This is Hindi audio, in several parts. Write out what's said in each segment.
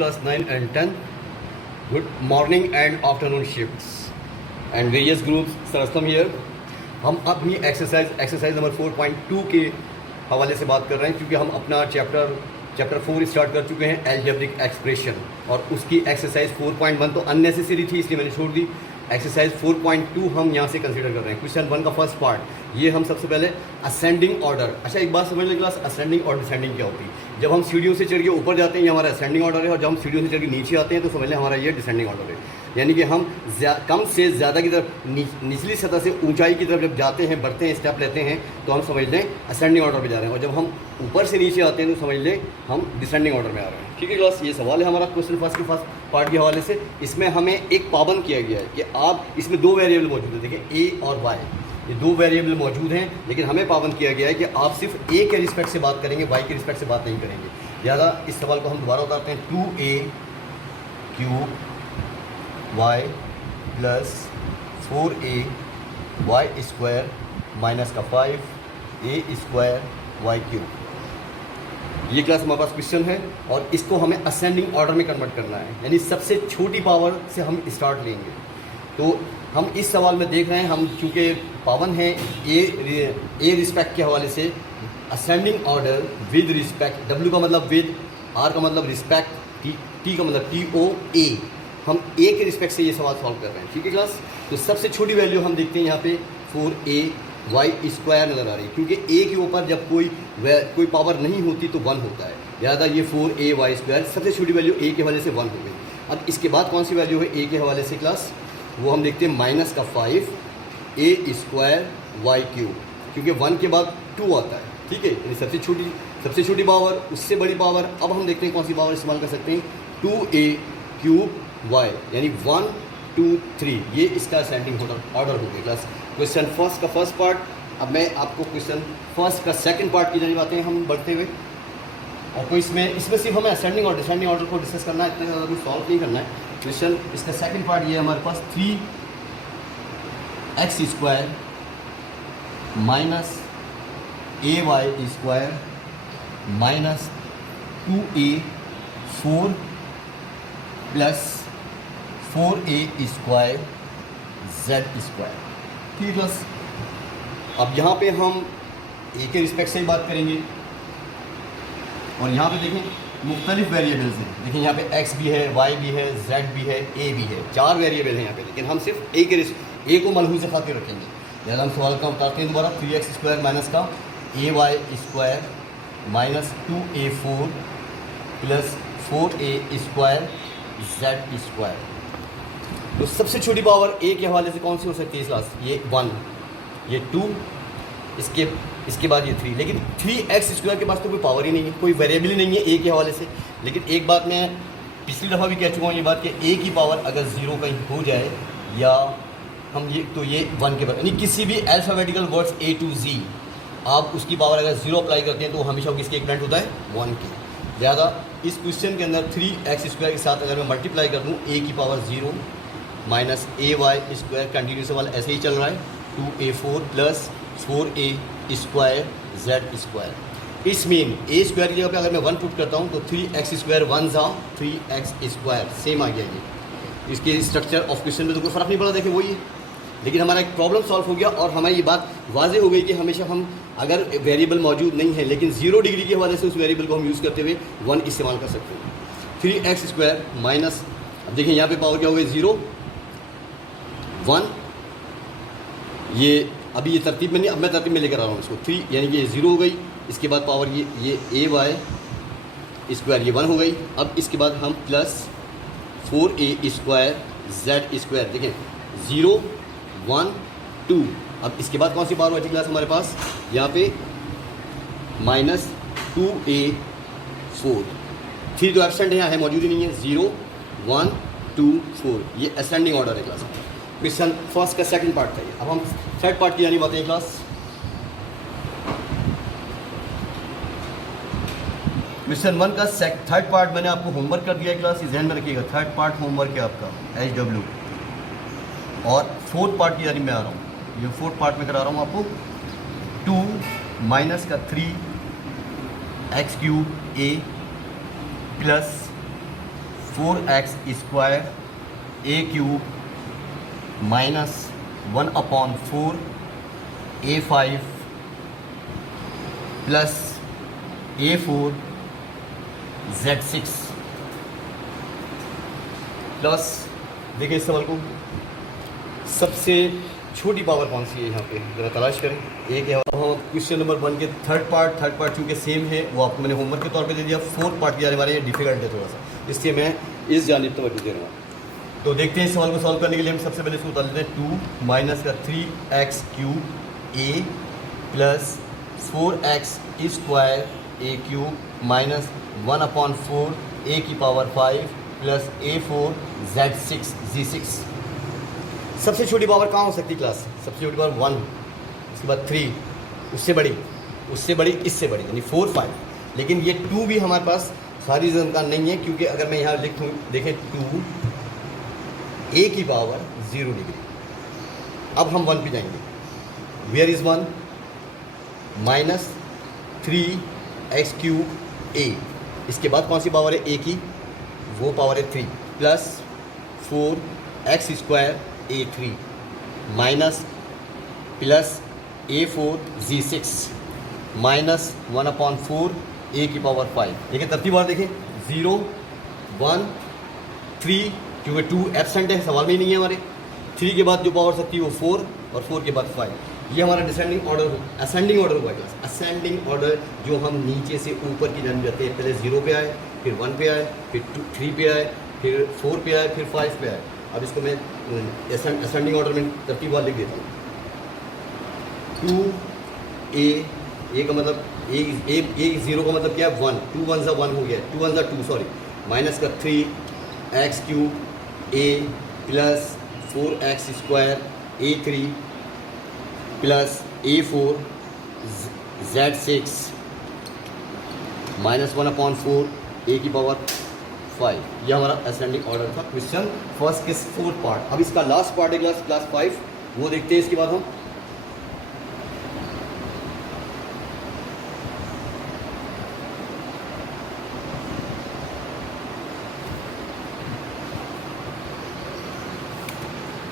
class 9 and 10. Good morning and afternoon shifts and various groups. Sarastham here. हम अपनी एक्सरसाइज नंबर 4.2 के हवाले से बात कर रहे हैं क्योंकि हम अपना चैप्टर 4 स्टार्ट कर चुके हैं एल्जेब्रिक एक्सप्रेशन, और उसकी एक्सरसाइज 4.1 तो अननेसेसरी थी इसलिए मैंने छोड़ दी। एक्सरसाइज 4.2 हम यहाँ से कंसीडर कर रहे हैं। क्वेश्चन 1 का फर्स्ट पार्ट, ये हम सबसे पहले असेंडिंग ऑर्डर। अच्छा, एक बात समझ लें क्लास, असेंडिंग और डिसेंडिंग क्या होती है। जब हम सीढ़ियों से चढ़ के ऊपर जाते हैं ये हमारा असेंडिंग ऑर्डर है, और जब हम सीढ़ियों से चढ़ के नीचे आते हैं तो समझ लें हमारा ये डिसेंडिंग ऑर्डर है। यानी कि हम कम से ज़्यादा की तरफ निचली सतह से ऊंचाई की तरफ जब जाते हैं, बढ़ते हैं, स्टेप लेते हैं तो हम समझ लें असेंडिंग ऑर्डर पे जा रहे हैं, और जब हम ऊपर से नीचे आते हैं तो समझ लें हम डिसेंडिंग ऑर्डर में आ रहे हैं। ठीक है क्लास, ये सवाल है हमारा क्वेश्चन फर्स्ट के फर्स्ट पार्ट के हवाले से। इसमें हमें एक पाबंद किया गया है कि आप इसमें दो वेरिएबल मौजूद है, देखिए ए और वाई, ये दो वेरिएबल मौजूद हैं, लेकिन हमें पाबंद किया गया है कि आप सिर्फ ए के रिस्पेक्ट से बात करेंगे, वाई के रिस्पेक्ट से बात नहीं करेंगे। ज़्यादा इस सवाल को हम दोबारा उतारते हैं। 2a cube y plus 4a y square minus का 5a स्क्वायर वाई क्यूब, ये क्लास हमारे पास क्वेश्चन है, और इसको हमें असेंडिंग ऑर्डर में कन्वर्ट करना है, यानी सबसे छोटी पावर से हम स्टार्ट लेंगे। तो हम इस सवाल में देख रहे हैं, हम चूँकि पावन हैं ए रिस्पेक्ट के हवाले से, ascending order with respect, W का मतलब विद, आर का मतलब रिस्पेक्ट, टी का मतलब TOA, हम ए के रिस्पेक्ट से ये सवाल सॉल्व कर रहे हैं। ठीक है क्लास, तो सबसे छोटी वैल्यू हम देखते हैं यहाँ पे 4a वाई स्क्वायर नज़र आ रही है, क्योंकि ए के ऊपर जब कोई पावर नहीं होती तो 1 होता है, ज़्यादा ये 4a वाई स्क्वायर सबसे छोटी वैल्यू ए के हवाले से 1 हो गई। अब इसके बाद कौन सी वैल्यू है ए के हवाले से क्लास, वो हम देखते हैं माइनस का 5a स्क्वायर वाई क्यूब, क्योंकि 1 के बाद 2 आता है। ठीक है, यानी सबसे छोटी पावर, उससे बड़ी पावर। अब हम देखते हैं कौन सी पावर इस्तेमाल कर सकते हैं, 2a क्यूब वाई, यानी 1 2 3, ये इसका असेंडिंग ऑर्डर हो गया क्लास। क्वेश्चन फर्स्ट का फर्स्ट पार्ट। अब मैं आपको क्वेश्चन फर्स्ट का सेकंड पार्ट की जानी बातें हैं हम बढ़ते हुए, और कोई इसमें सिर्फ हमें असेंडिंग और डिसेंडिंग ऑर्डर को डिस्कस करना है, इतना ज़्यादा कुछ सॉल्व नहीं करना है। क्वेश्चन इसका सेकंड पार्ट ये है हमारे पास, 3x square minus ay square minus 2a 4 plus 4a square z square. ठीक है, अब यहाँ पे हम ए के रिस्पेक्ट से ही बात करेंगे, और यहाँ पे देखें मुख्तलिफ वेरिएबल्स हैं। देखिए यहाँ पे x भी है, y भी है, z भी है, a भी है, 4 वेरिएबल हैं यहाँ पे, लेकिन हम सिर्फ ए को मलहूज़ खातिर रखेंगे। जैसा हम सवाल का उतारते हैं दोबारा, 3x स्क्वायर माइनस का ay square minus 2a4 plus 4a square z square. तो सबसे छोटी पावर ए के हवाले से कौन सी हो सकती है इस क्लास, ये 1, ये 2, इसके बाद ये 3, लेकिन 3x स्क्वायर के पास तो कोई पावर ही नहीं है, कोई वेरिएबल ही नहीं है ए के हवाले से। लेकिन एक बात मैं पिछली दफ़ा भी कह चुका हूँ, ये बात कि ए की पावर अगर 0 कहीं हो जाए, या हम ये 1 के बराबर, यानी किसी भी alphabetical words A to Z आप उसकी पावर अगर 0 अप्लाई करते हैं तो हमेशा किसके इक्वलेंट होता है, 1 के। ज़्यादा इस क्वेश्चन के अंदर 3x स्क्वायर के साथ अगर मैं मल्टीप्लाई कर दूँ, a की power 0 minus ay square, continue सवाल ऐसे ही चल रहा है, 2a4 plus 4a square z square. इस मीन a स्क्वायर की जगह पे अगर मैं 1 पुट करता हूँ तो 3x स्क्वायर 1 जा 3x स्क्वायर, सेम आ गया ये। इसके स्ट्रक्चर ऑफ क्वेश्चन में तो कोई फ़र्क नहीं पड़ा, देखिए वही है, लेकिन हमारा एक प्रॉब्लम सॉल्व हो गया, और हमारी ये बात वाज़ेह हो गई कि हमेशा हम अगर वेरिएबल मौजूद नहीं है लेकिन 0 डिग्री के हवाले से उस वेरिएबल को हम यूज़ करते हुए 1 इस्तेमाल कर सकते हैं। 3x स्क्वायर माइनस, अब देखिए यहाँ पे पावर क्या हो गई, 0 1, ये अभी ये तरतीब में नहीं, अब मैं तरतीब में लेकर आ रहा हूँ इसको, 3 यानी कि ये 0 हो गई, इसके बाद पावर ये ay स्क्वायर, ये 1 हो गई। अब इसके बाद हम plus 4a square z square, देखें 0 1 2, अब इसके बाद कौन सी पावर बची क्लास हमारे पास, यहाँ पे माइनस 2a4, 3 तो एब्सेंट है, यहाँ है, मौजूद ही नहीं है, 0 1 2 4, ये असेंडिंग ऑर्डर है क्लास। क्वेश्चन फर्स्ट का सेकंड पार्ट था ये। अब हम थर्ड पार्ट की यानी बातें हैं क्लास। क्वेश्चन 1 का थर्ड पार्ट मैंने आपको होमवर्क कर दिया है क्लास, ध्यान में रखिएगा, थर्ड पार्ट होमवर्क है आपका HW, और फोर्थ पार्ट की यानी मैं आ रहा हूँ, ये फोर्थ पार्ट में करा रहा हूँ आपको, 2 माइनस का 3x cube a plus 4x square A cube minus 1/4 A5 plus A4 Z6 plus, देखिए इस सवाल को, सबसे छोटी पावर कौन सी है यहाँ पे ज़रा तलाश करें। एक है, हम क्वेश्चन नंबर 1 के थर्ड पार्ट चूँकि सेम है वो आपको मैंने होमवर्क के तौर पे दे दिया। फोर्थ पार्ट की जाने वाले ये डिफिकल्ट है थोड़ा सा, इसलिए मैं इस जानिब तवज्जो दे रहा हूँ। तो देखते हैं इस सवाल को सॉल्व करने के लिए हम सबसे पहले इसको उतार लेते हैं। 2 माइनस का 3x cube A plus 4x square A cube minus 1/4 A की पावर 5 प्लस A4 Z6 सबसे छोटी पावर कहाँ हो सकती क्लास? सबसे छोटी पावर 1, उसके बाद 3, उससे बड़ी, इससे बड़ी, यानी 4, 5। लेकिन ये 2 भी हमारे पास सारी जानकारी नहीं है, क्योंकि अगर मैं यहाँ लिखूँ, देखें 2 ए की पावर 0 डिग्री। अब हम 1 पे जाएंगे। Where is 1? Minus 3x cube A, इसके बाद कौन सी पावर है ए की? वो पावर है 3 plus 4x square A3 minus plus A4 Z6 minus 1/4 A की पावर 5। देखिए तरतीब बार देखें, 0, 1, 3, क्योंकि 2 एब्सेंट है, सवाल में ही नहीं है हमारे। 3 के बाद जो पावर सकती है वो 4 और 4 के बाद 5। ये हमारा डिसेंडिंग ऑर्डर हो, असेंडिंग ऑर्डर हुआ क्लास। असेंडिंग ऑर्डर जो हम नीचे से ऊपर की जानब जाते हैं, पहले 0 पे आए, फिर 1 पे आए, फिर 3 पे आए, फिर 4 पे आए, फिर 5 पे आए। अब इसको मैं असेंडिंग ऑर्डर में तरतीब वार लिख देता हूँ। 2 ए का मतलब ए 0 का मतलब क्या है? 1, 2 1 ज़ा 1 हो गया, 2 1 ज़ा 2, सॉरी, माइनस का 3x cube A plus 4x square A3 प्लस A4 Z6 माइनस 1/4 ए की पावर 5। यह हमारा असेंडिंग ऑर्डर था क्वेश्चन फर्स्ट के 4th पार्ट। अब इसका लास्ट पार्ट है क्लास 5, वो देखते हैं इसके बाद हम।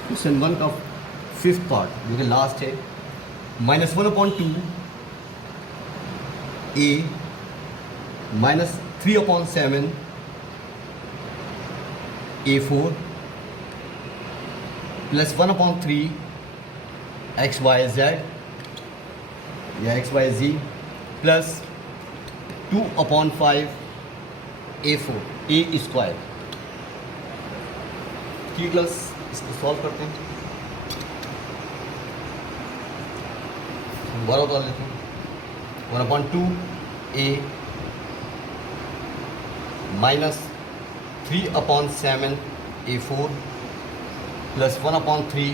क्वेश्चन 1 का 5th पार्ट जो कि लास्ट है। माइनस 1/2 ए माइनस 3/7 A4 प्लस 1/3 XYZ या XYZ plus 2/5 A4 A square. ठीक क्लास, इसको सॉल्व करते हैं। दोबारा बता देते हैं। 1/2 A minus 3/7 A4 plus 1/3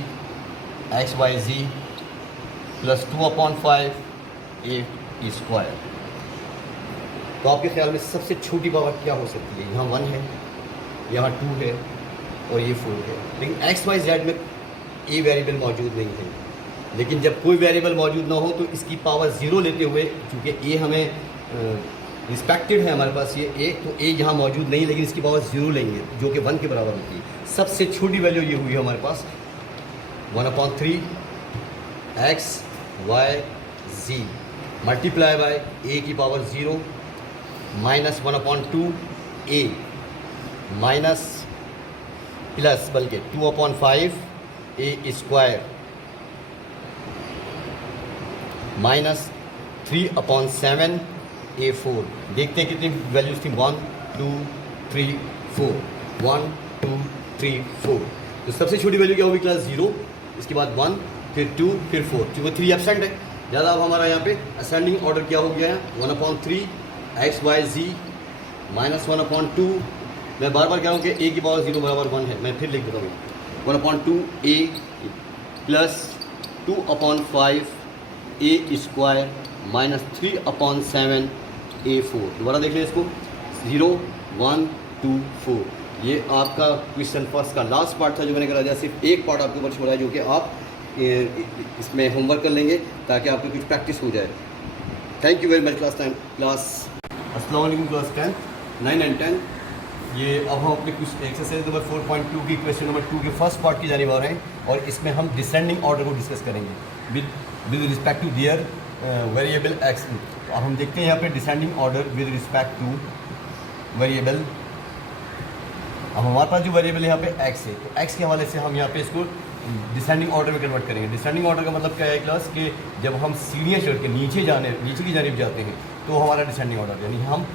XYZ plus 2/5 A square. तो आपके ख्याल में सबसे छोटी पावर क्या हो सकती है? यहाँ 1 है, यहाँ 2 है और ये 4 है। लेकिन XYZ में ए वेरिएबल मौजूद नहीं है। लेकिन जब कोई वेरिएबल मौजूद ना हो तो इसकी पावर 0 लेते हुए, चूँकि ए हमें रिस्पेक्टेड है हमारे पास ये ए, तो ए यहाँ मौजूद नहीं, लेकिन इसकी पावर 0 लेंगे जो कि 1 के बराबर होती है। सबसे छोटी वैल्यू ये हुई हमारे पास 1/3 XYZ मल्टीप्लाई बाय ए की पावर 0 माइनस 1/2 ए माइनस प्लस बल्कि 2/5 ए स्क्वायर माइनस 3/7 A4। देखते हैं कितनी वैल्यूज थी, 1 2 3 4, 1 2 3 4। तो सबसे छोटी वैल्यू क्या होगी क्लास? 0, इसके बाद 1, फिर 2, फिर 4। क्योंकि 3 एब्सेंट है ज़्यादा। अब हमारा यहाँ पे असेंडिंग ऑर्डर क्या हो गया है? 1/3 XYZ माइनस 1/2। मैं बार बार कह रहा हूँ कि ए की पावर 0 बराबर 1 है। मैं फिर लिख देता हूँ 1/2 ए प्लस 2/5 ए स्क्वायर माइनस 3/7 A4। दोबारा देख लें इसको, 0 1 2 4। ये आपका क्वेश्चन फर्स्ट का लास्ट पार्ट था जो मैंने करा दिया। सिर्फ एक पार्ट आपके ऊपर छोड़ा है जो कि आप इसमें होमवर्क कर लेंगे ताकि आपकी कुछ प्रैक्टिस हो जाए। Thank you very much class. अस्सलाम वालेकुम क्लास 10, 9 एंड 10। ये अब हम अपने कुछ एक्सरसाइज नंबर 4.2 की क्वेश्चन नंबर 2 के फर्स्ट पार्ट की जानिब आ रहे हैं और इसमें हम डिसेंडिंग ऑर्डर को डिस्कस करेंगे with respect to their variable x. अब हम देखते हैं यहाँ पे descending order with respect to variable. अब हमारे पास जो वेरिएबल है यहाँ पे एक्स है, तो एक्स के हवाले से हम यहाँ पे इसको डिसेंडिंग ऑर्डर में कन्वर्ट करेंगे। डिसेंडिंग ऑर्डर का मतलब क्या है क्लास कि जब हम सीढ़ियाँ चढ़ के नीचे की जानिब जाते हैं तो हमारा डिसेंडिंग ऑर्डर, यानी हम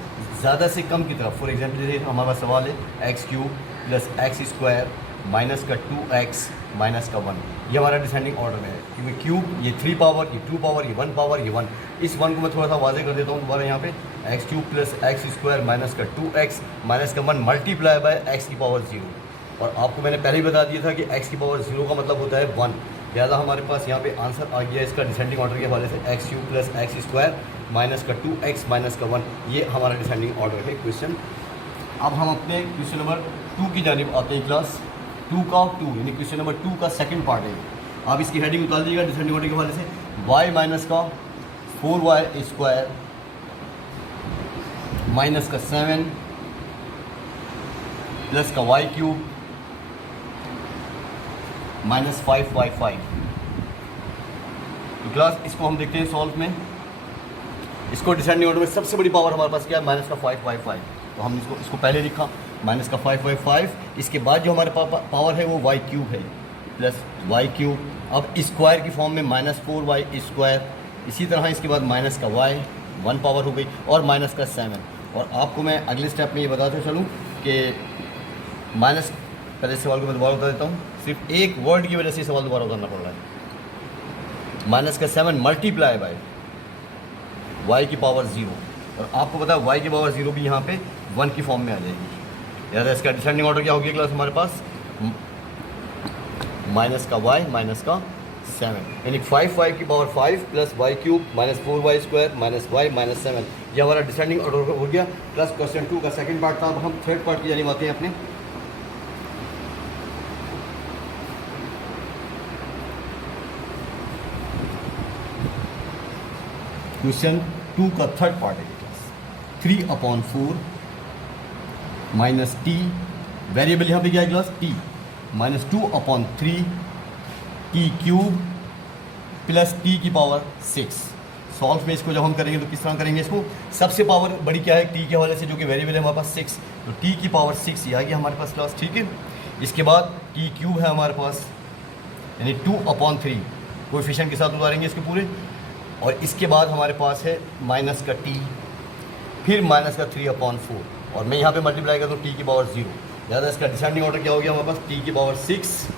ज़्यादा से कम की तरफ। फॉर एग्जांपल जैसे हमारा सवाल है x cube plus x square minus का 2x माइनस का 1, ये हमारा डिसेंडिंग ऑर्डर में है क्योंकि क्यूब ये 3 पावर, ये 2 पावर, ये 1 पावर, ये 1। इस 1 को मैं थोड़ा सा वाजे कर देता हूँ दोबारा यहाँ पे। X cube plus x square minus का 2x माइनस का 1 मल्टीप्लाई बाय एक्स की पावर 0। और आपको मैंने पहले ही बता दिया था कि एक्स की पावर 0 का मतलब होता है 1। लिहाजा हमारे पास यहाँ पे आंसर आ गया इसका डिसेंडिंग ऑर्डर के हवाले से x cube plus x square minus का 2x माइनस का 1, ये हमारा डिसेंडिंग ऑर्डर है क्वेश्चन। अब हम अपने क्वेश्चन नंबर 2 की जानिब आते हैं क्लास 2 का 2, यानी क्वेश्चन नंबर 2 का सेकंड पार्ट है। आप इसकी हेडिंग उतार दीजिएगा डिसेंडिंग ऑर्डर के हवाले से। y माइनस का 4y स्क्वायर माइनस का 7 प्लस का y क्यूब माइनस 5y5। तो क्लास इसको हम देखते हैं सॉल्व में। इसको डिसेंडिंग ऑर्डर में सबसे बड़ी पावर हमारे पास क्या है, माइनस का 5y5। तो हम इसको पहले लिखा माइनस का 5y5। इसके बाद जो हमारे पावर है वो y क्यूब है प्लस y क्यूब। अब स्क्वायर की फॉर्म में माइनस 4y स्क्वायर। इसी तरह इसके बाद माइनस का y 1 पावर हो गई और माइनस का 7। और आपको मैं अगले स्टेप में ये बताते चलूँ कि माइनस, पहले सवाल को मैं दोबारा बता देता हूँ, सिर्फ एक वर्ड की वजह से सवाल दोबारा उतारना पड़ रहा है। माइनस का 7 मल्टीप्लाई बाय y की पावर 0। और आपको पता है y की पावर 0 भी यहाँ पे 1 की फॉर्म में आ जाएगी। यानी इसका डिसेंडिंग ऑर्डर क्या हो गया क्लास हमारे पास, माइनस का y माइनस का 7, यानी 5y की power 5 plus y cube minus 4y square minus y minus 7, ये हमारा डिसेंडिंग ऑर्डर हो गया। प्लस क्वेश्चन 2 का सेकंड पार्ट था। अब हम थर्ड पार्ट की जानिब आते हैं अपने। क्वेश्चन 2 का थर्ड पार्ट है क्लास 3/4 माइनस टी, वेरिएबल यहाँ पे क्या है class T, minus 2/3 T cube plus T की पावर 6। सॉल्व में इसको जब हम करेंगे तो किस तरह करेंगे इसको, सबसे पावर बड़ी क्या है टी के हवाले से, जो कि वेरिएबल है हमारे पास 6, तो टी की पावर 6 ये आ गया हमारे पास क्लास, ठीक है। इसके बाद टी क्यूब है हमारे पास, यानी 2/3 कोएफिशिएंट के साथ उतारेंगे इसके पूरे। और इसके बाद हमारे पास है माइनस का टी, फिर माइनस का 3/4, और मैं यहाँ पे मल्टीप्लाई करता हूँ टी की पावर 0। ज़्यादा इसका डिसेंडिंग ऑर्डर क्या हो गया हमारे पास, टी की पावर 6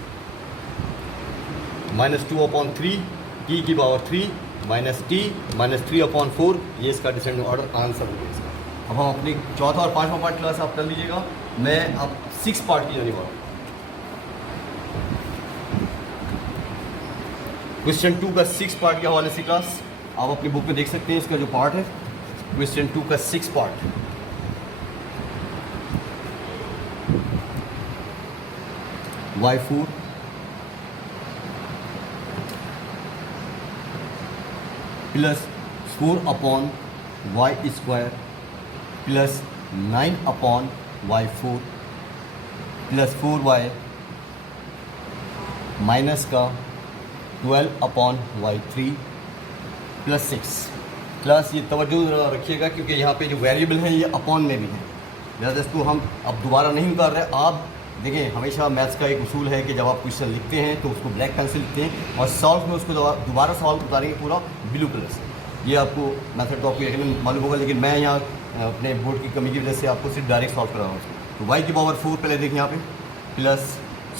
माइनस 2/3 टी की पावर 3 माइनस टी माइनस 3/4, ये इसका डिसेंडिंग ऑर्डर आंसर हो गया इसका। अब हम अपनी चौथा और पाँचवा पार्ट क्लास आप कर लीजिएगा, मैं अब 6 पार्ट की जाने वाला हूँ। क्वेश्चन 2 का 6 पार्ट के हवाले से क्लास आप अपनी बुक में देख सकते हैं। इसका जो पार्ट है क्वेश्चन 2 का 6 part, y4 plus 4/y square plus 9/y4 plus 4y minus का 12/y3 प्लस 6। क्लास ये तवज्जो रखिएगा क्योंकि यहाँ पे जो वेरिएबल हैं ये अपॉन में भी है, लिहाजा इसको हम अब दोबारा नहीं उतार रहे। आप देखें, हमेशा मैथ्स का एक उसूल है कि जब आप क्वेश्चन लिखते हैं तो उसको ब्लैक पेन से लिखते हैं और सॉल्व में उसको दोबारा सॉल्व उतारेंगे पूरा ब्लू कलर से। ये आपको मेथड तो आपको यकीनन मालूम होगा, लेकिन मैं यहाँ अपने बोर्ड की कमी की वजह से आपको सिर्फ डायरेक्ट सॉल्व कर रहा हूँ। तो y की पावर 4 पहले देखें यहाँ पे, प्लस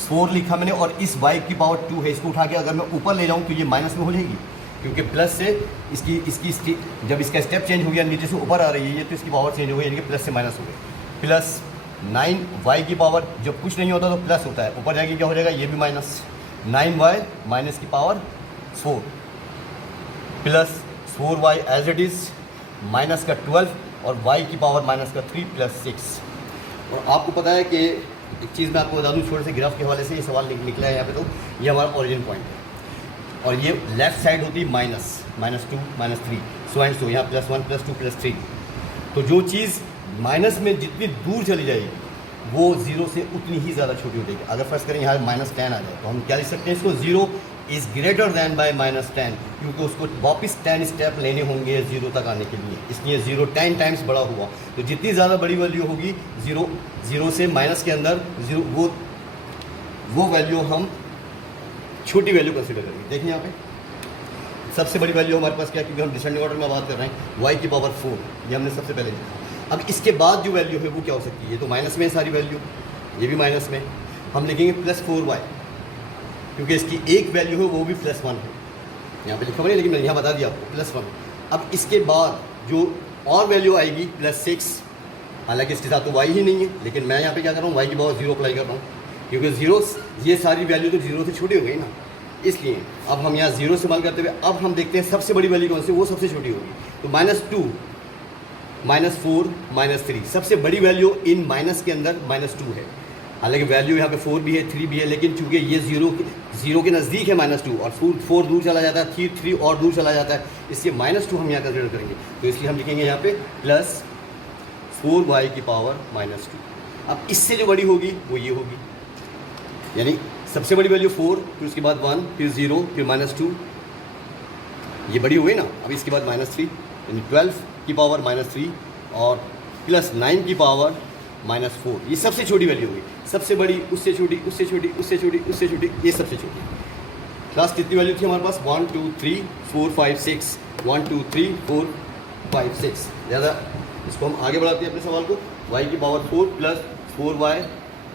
4 लिखा मैंने, और इस y की पावर 2 है, इसको उठा के अगर मैं ऊपर ले जाऊँ तो ये माइनस में हो जाएगी, क्योंकि प्लस से इसकी जब इसका स्टेप चेंज हो गया, नीचे से ऊपर आ रही है ये, तो इसकी पावर चेंज हो गई, यानी कि प्लस से माइनस हो गई। प्लस 9y की पावर, जब कुछ नहीं होता तो प्लस होता है, ऊपर जाके क्या हो जाएगा, ये भी माइनस, 9y माइनस की power 4 plus 4y as it is minus का 12 और y की पावर माइनस का 3 प्लस 6। और आपको पता है कि एक चीज़ मैं आपको बता दूँ, थोड़े से ग्राफ के हवाले से ये सवाल निकला है यहाँ पे, तो ये हमारा ओरिजिन पॉइंट है और ये लेफ्ट साइड होती है माइनस, -2 -3 सो एंड सो, यहाँ +1 +2 +3। तो जो चीज़ माइनस में जितनी दूर चली जाएगी वो 0 से उतनी ही ज़्यादा छोटी हो जाएगी। अगर फर्स्ट करें यहाँ -10 आ जाए तो हम क्या लिख सकते हैं इसको, 0 इज़ ग्रेटर दैन बाय -10, क्योंकि उसको वापस 10 स्टेप लेने होंगे 0 तक आने के लिए, इसलिए 0 10 टाइम्स बड़ा हुआ। तो जितनी ज़्यादा बड़ी वैल्यू होगी 0 से माइनस के अंदर 0 वो वैल्यू हम छोटी वैल्यू कंसिडर करेंगे। देखिए यहाँ पे सबसे बड़ी वैल्यू हमारे पास क्या है, क्योंकि हम डिसेंडिंग ऑर्डर में बात कर रहे हैं, y की पावर 4, ये हमने सबसे पहले लिखा। अब इसके बाद जो वैल्यू है वो क्या हो सकती है, ये तो माइनस में है सारी वैल्यू, ये भी माइनस में, हम लिखेंगे +4y, क्योंकि इसकी एक वैल्यू है वो भी +1 है, यहाँ पे लिखा हुआ नहीं लेकिन मैंने यहाँ बता दिया आपको +1। अब इसके बाद जो और वैल्यू आएगी +6, हालांकि इसके साथ तो y ही नहीं है, लेकिन मैं यहाँ पे क्या कर रहा हूँ, y की पावर 0 अप्लाई कर रहा हूँ, क्योंकि 0 ये सारी वैल्यू तो 0 से छोटी हो गई ना, इसलिए अब हम यहाँ 0 से मान करते हुए अब हम देखते हैं सबसे बड़ी वैल्यू कौन सी, वो सबसे छोटी होगी। तो -2, -4, -3, सबसे बड़ी वैल्यू इन माइनस के अंदर -2 है। हालांकि वैल्यू यहाँ पे 4 भी है 3 भी है, लेकिन चूंकि ये 0 के नज़दीक है -2 और 4 दूर चला जाता है, 3 और दूर चला जाता है, इसलिए -2 हम यहाँ कंसिडर करेंगे। तो इसलिए हम लिखेंगे यहाँ पे +4y की पावर -2। अब इससे जो बड़ी होगी वो ये होगी, यानी सबसे बड़ी वैल्यू 4, फिर उसके बाद 1, फिर 0, फिर -2, ये बड़ी हो गई ना। अब इसके बाद -3, यानी 12 की पावर -3 और +9 की पावर -4, ये सबसे छोटी वैल्यू होगी। सबसे बड़ी, उससे छोटी, उससे छोटी, उससे छोटी, उससे छोटी, ये सबसे छोटी। क्लास कितनी वैल्यू थी हमारे पास, 1 2 3 4 5 6, 1 2 3 4 5 6। ज़्यादा इसको हम आगे बढ़ाते हैं अपने सवाल को, y की पावर 4 + 4y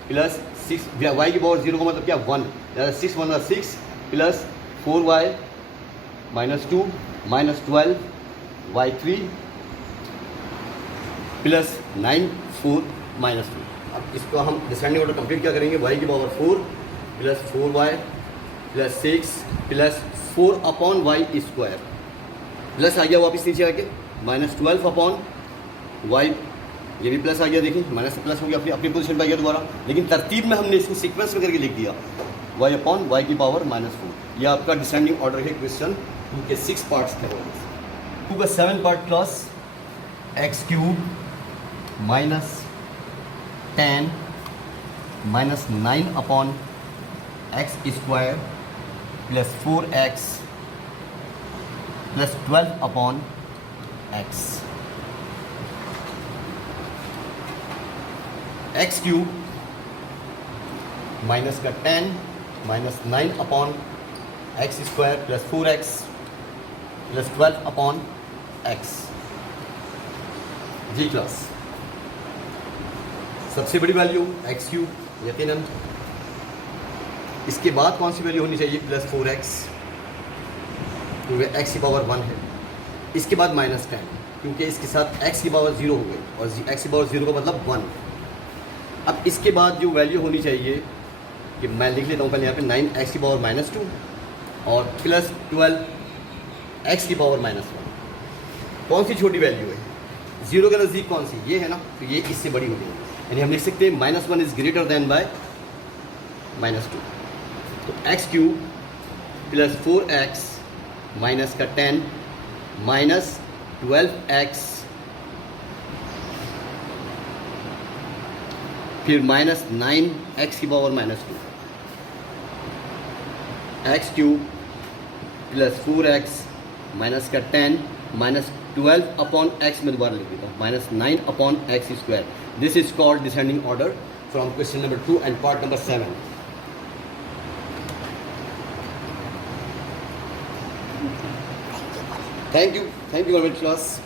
+ 6, y की पावर 0 का मतलब क्या, 1, 6 1 6 + 4y -2 -12 y3 + 9 4 -2। अब इसको हम डिसेंडिंग ऑर्डर कंप्लीट क्या करेंगे, y की पावर 4 + 4y + 6 + 4/y², प्लस आ गया वापस नीचे आके -12/y, ये भी प्लस आ गया, देखिए माइनस से प्लस हो गया, अपनी पोजीशन पे आ गया दोबारा, लेकिन तरतीब में हमने इसको सीक्वेंस में करके लिख दिया, y/y की पावर -4। यह आपका डिसेंडिंग ऑर्डर है क्वेश्चन 2 के 6 पार्ट्स थे। 2 का 7 part class, x³ -10 -9/x² + 4x + 12/x। x³ minus का 10 -9/x² + 4x + 12/x। जी क्लास, सबसे बड़ी वैल्यू x³ यकीनन, इसके बाद कौन सी वैल्यू होनी चाहिए, +4x, क्योंकि x की पावर 1 है, इसके बाद -10, क्योंकि इसके साथ x की पावर 0 हो गई और x की पावर 0 का मतलब 1। अब इसके बाद जो वैल्यू होनी चाहिए, कि मैं लिख लेता हूँ पहले यहाँ पे 9x की पावर -2 और +12x की पावर -1। कौन सी छोटी वैल्यू है, 0 के नज़दीक कौन सी, ये है ना, तो ये इससे बड़ी हो जाएगी, यानी हम लिख सकते हैं -1 इज़ ग्रेटर दैन बाय -2। तो x³ + 4x माइनस का 10 -12x फिर -9x की पावर -2, x³ + 4x माइनस का 10 -12/x में दोबारा लिख देता हूँ, -9/x²। This is called descending order from question number 2 and part number 7। Thank you very much class.